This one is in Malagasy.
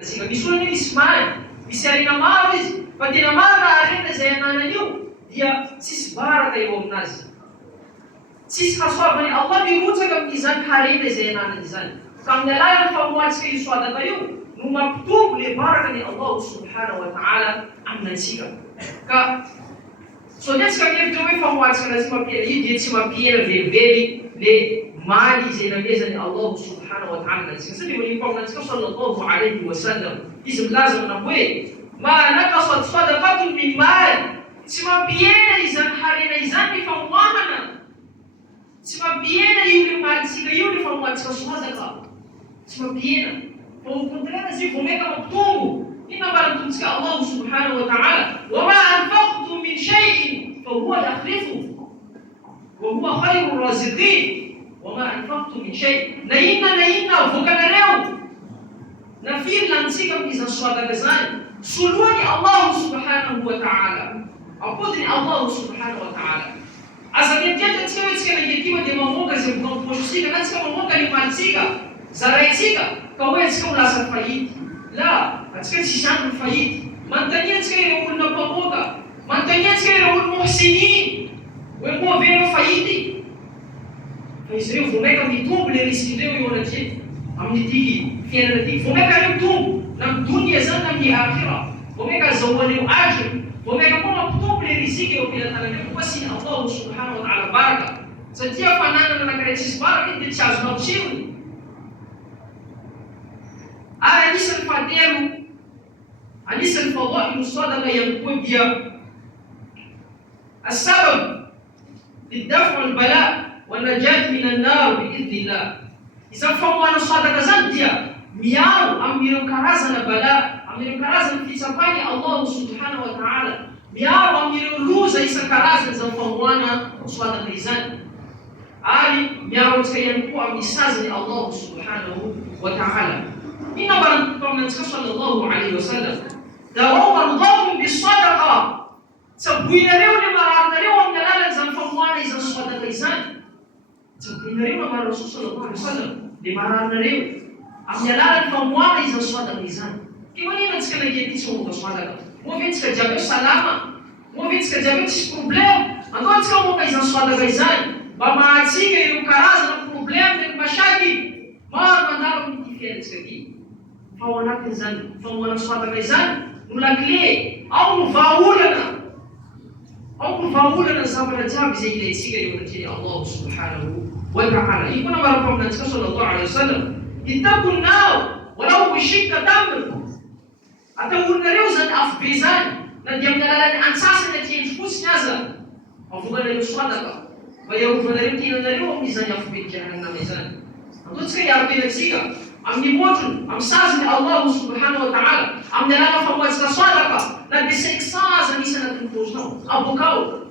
Sika misy olona misy maly, misy arena maro izy, fa tena maro raha arena izay ananan'io dia tsisy baraka eo aminazy. Tsisy hasoavany Allah mirotsaka amin'izany harena izay ananany izany. Ka amin'ny alalan'ny famoahantsika io soadaka io no mampitombo le baraka ny Allah subhanahu wa ta'ala aminatsika. Ka so dia tsika mihevitra hoe famoahantsika na tsy mampiela io dia tsy mampiela velively le maly izay namezany Allah subhanahu wa ta'ala aminatsika. Satria manimpa aminatsika sallallahu alayhi wa sallam izy milaza manao hoe ma nakasat sadaqatun min mal, tsy mampiela izany harena izany ny famoahana, tsy mampiela io le malitsika io le famoahantsika sadaka, tsy mampiela. Fa au contraire izy vomeka mampitombo. Inona mbarantombotsika Allah subhanahu wa ta'ala wa ma anfaqtum min shay'in fa huwa yakhlifu wa huwa khayru raziqin. Wa ma anfaqtum min shay, na inona vokanareo na firy lantsika amin'izany sadaka zany soloany Allah subhanahu wa ta'ala, apodiny Allah subhanahu wa ta'ala. Aza mietihety antsika hoe tsika nangetima dia mamoaka izay voka ampochosika na tsika mamoaka ny malitsika zaraitsika ka hoe atsika ho lasa fahity. La, atsika tsy izany fahity. Manontania antsika ireo olona mpamoaka, manontania antsika ireo olona muhsinin hoe moa ve reo fahity. Fa izy ireo vomeka mitombo le riskin-dreo eo anatreto amin'ity fiainana ty. Vomeka reo tombo na dunia zany na amin'ny akhira. Vomeka azahoan'ireo ajry, vomeka koa mampitombo le rizika eo ampilatanan'ireo fa sy Allah subhanahu wa ta'ala baraka. Satria fananana anankiray tsisy baraka dia tsy azonao tsirony. Ary anisan'ny fahatelo, anisan'ny fadailu sadaka ihany koa dia as-sabab lidaf'i al-bala wa najat min an-nar bi'idhnillah. Isang famoahana sadaka zany dia miaro amin'ireo karazana bala, amin'ireo karazana fitsapany Allah subhanahu wa ta'ala, miaro amin'ireo loza isan-karazany izany famoahana sadaka izany. Ary miaro antsika ihany koa amin'ny sazany Allah subhanahu wa ta'ala. Inna barantukamantsika sallallahu alayhi wa sallam dawaw mardahum bisadaqa, tsaboinareo le mararinareo amin'ny alalan'izany famoahana izany sadaka izany. Tsaboinareo na marary Rasul sallallahu alayhi wa sallam le mararinareo amin'ny alalan'ny famoahana izany sadaka izany. Ke manino antsika nankety tsy mamoaka sadaka? Moa ve tsika jiaby eo salama? Moa ve tsika jiaby eo tsisy problème? Andao antsika mamoaka izany sadaka izany mba mahatsika ireo karazana problème ndraiky mashaky maro mandalo amin'ity fiainantsika ty. Fa ao anatin'izany famoahana sadaka izany no lakile ao no vahaolana, ao no vahaolana zavatra jiaby izay ilaitsika eo anatreny Allah subhanahu wa ta'ala. Io koa namara mpaminantsika sallallahu alayhi wa sallam ittaqu an-nar walau bishikka tamr. Atahorinareo zany afo be zany na dia amin'ny alalan'ny antsasany atreny fotsiny aza avoakanareo sadaka mba iarovana tenanareo amin'izany afo be jahannama izany. Antoantsika hiaro-tenatsika amin'ny motrony, amin'ny sazany Allah subhanahu wa ta'ala, amin'ny alalan'ny famoahantsika sadaka na dia 500 aza misy anatin'ny pozinao, abokao